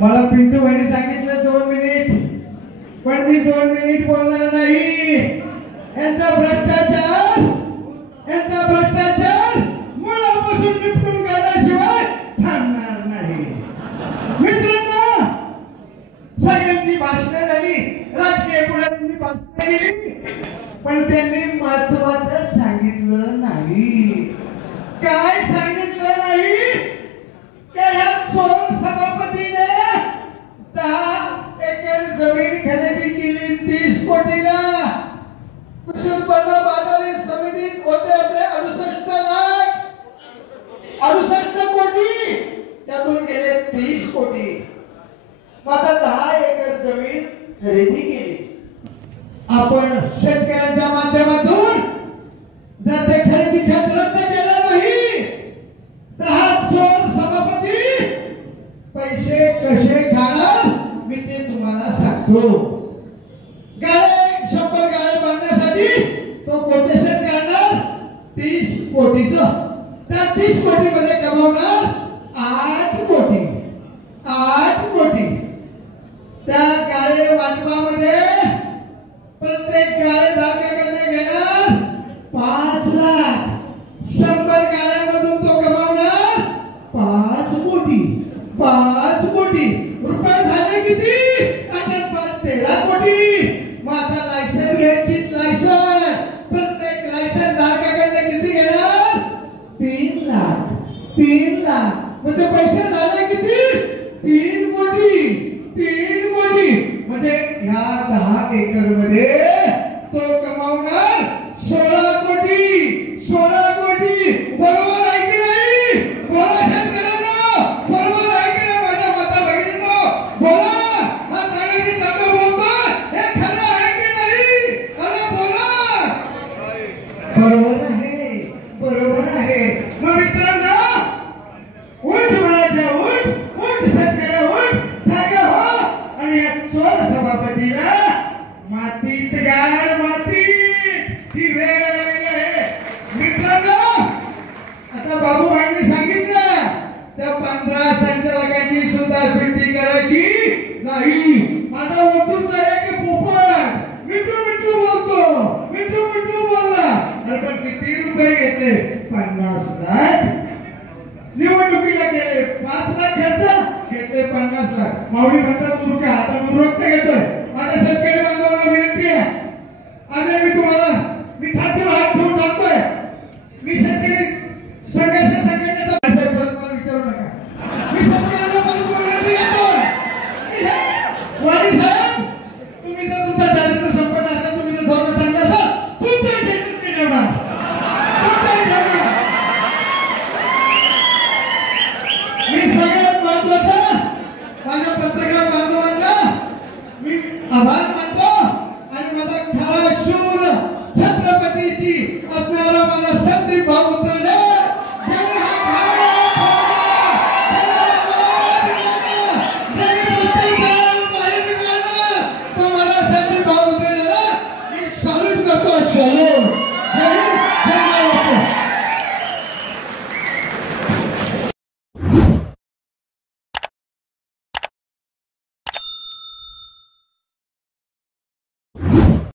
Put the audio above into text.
मला पिंटू भाई सांगितलं 2 मिनिट, पण मी 2 मिनिट बोलणार नाही। यांचा भ्रष्टाचार मुळापासून निपटून काढल्याशिवाय थांबणार नाही। मित्रांनो, सगळ्यांची भाषणं झाली, राजकीय पुढाऱ्यांनी भाषणं केली, पण त्यांनी महत्त्वाचं सांगितलं नाही। काय सांगितलं नाही? या चोर सभापतीने 10 एकर जमीन खरेदी केली 30 कोटीला। कृषी उत्पन्न बाजार समितीत होते आपले 68 कोटी, त्यातून गेले 30 कोटी। आता 10 एकर जमीन खरेदी केली आपण शेतकऱ्यांच्या माध्यमातून। जर ते खरेदी खत रद्द केलं नाही तर हा चोर सभापती पैसे कसे खाणार मी ते तुम्हाला सांगतो। गाळे 100 गाळे बांधण्यासाठी तो कोटेशन काढणार 30 कोटीचं। त्या 30 कोटी मध्ये कमावणार 8 कोटी। त्या गाळे वाटपामध्ये प्रत्येक गाळे धारकाकडे घेणार 5 लाख। 100 गाळ्यांमधून तो कमावणार 5 कोटी। 5 कोटी रुपये झाले किती? 13 कोटी। मग आता लायसन घ्यायची, लायसन प्रत्येक लायसन धारकाकडे किती घेणार? 3 लाख। 3 लाख म्हणजे पैसे झाले किती? 3 कोटी। म्हणजे ह्या 10 एकर मध्ये तो कमावणार 16 कोटी। बरोबर आहे की नाही? बोला शेतकऱ्यांना, बरोबर आहे की नाही? माझ्या माता बहिणींनो बोला, हा चांगली तब्येत बोलतो, हे खरं आहे की नाही? अरे बोला, बरोबर आहे। मग मित्रांनो, उठ म्हणायचं, उठ शेतकऱ्या, उठ जागा हो आणि या चोर सभापतीला मातीत गाड, मातीत ही वेळ आलेली आहे। मित्रांनो, आता बाबूभाईंनी सांगितलं त्या 15 संचालकांची सुद्धा सुट्टी करायची नाही। माझा वतूचा एक पोपट मिठू बोलतो, मिठू बोलला। अरे पण किती रुपये घेतले? 50 लाख। निवडणुकीला गेले 5 लाख खर्च, घेतले 50 लाख। माऊली म्हणतात मूर्ख, आता मूर्ख घेतोय। माझ्या शेतकरी बांधवांना विनंती आहे, आज मी खात्यावर हात ठेवून टाकतोय। मी शेतकरी संघर्ष संघटनेचा मला विचारू नका, मी शेतकऱ्यांना विनंती करतोय। वाणी साहेब, तुम्ही जर तुमचा दारिद्र्य संपन्न असेल, तुम्ही जर भावना चांगला असाल, तुमच्या टेटच मी ठेवणार, मी सगळ्यात महत्वाचं माझ्या पत्रकार बांधवांना मी आभार मानतो आणि माझा खरा शूर छत्रपतीची असणारा मला संदीप भाऊ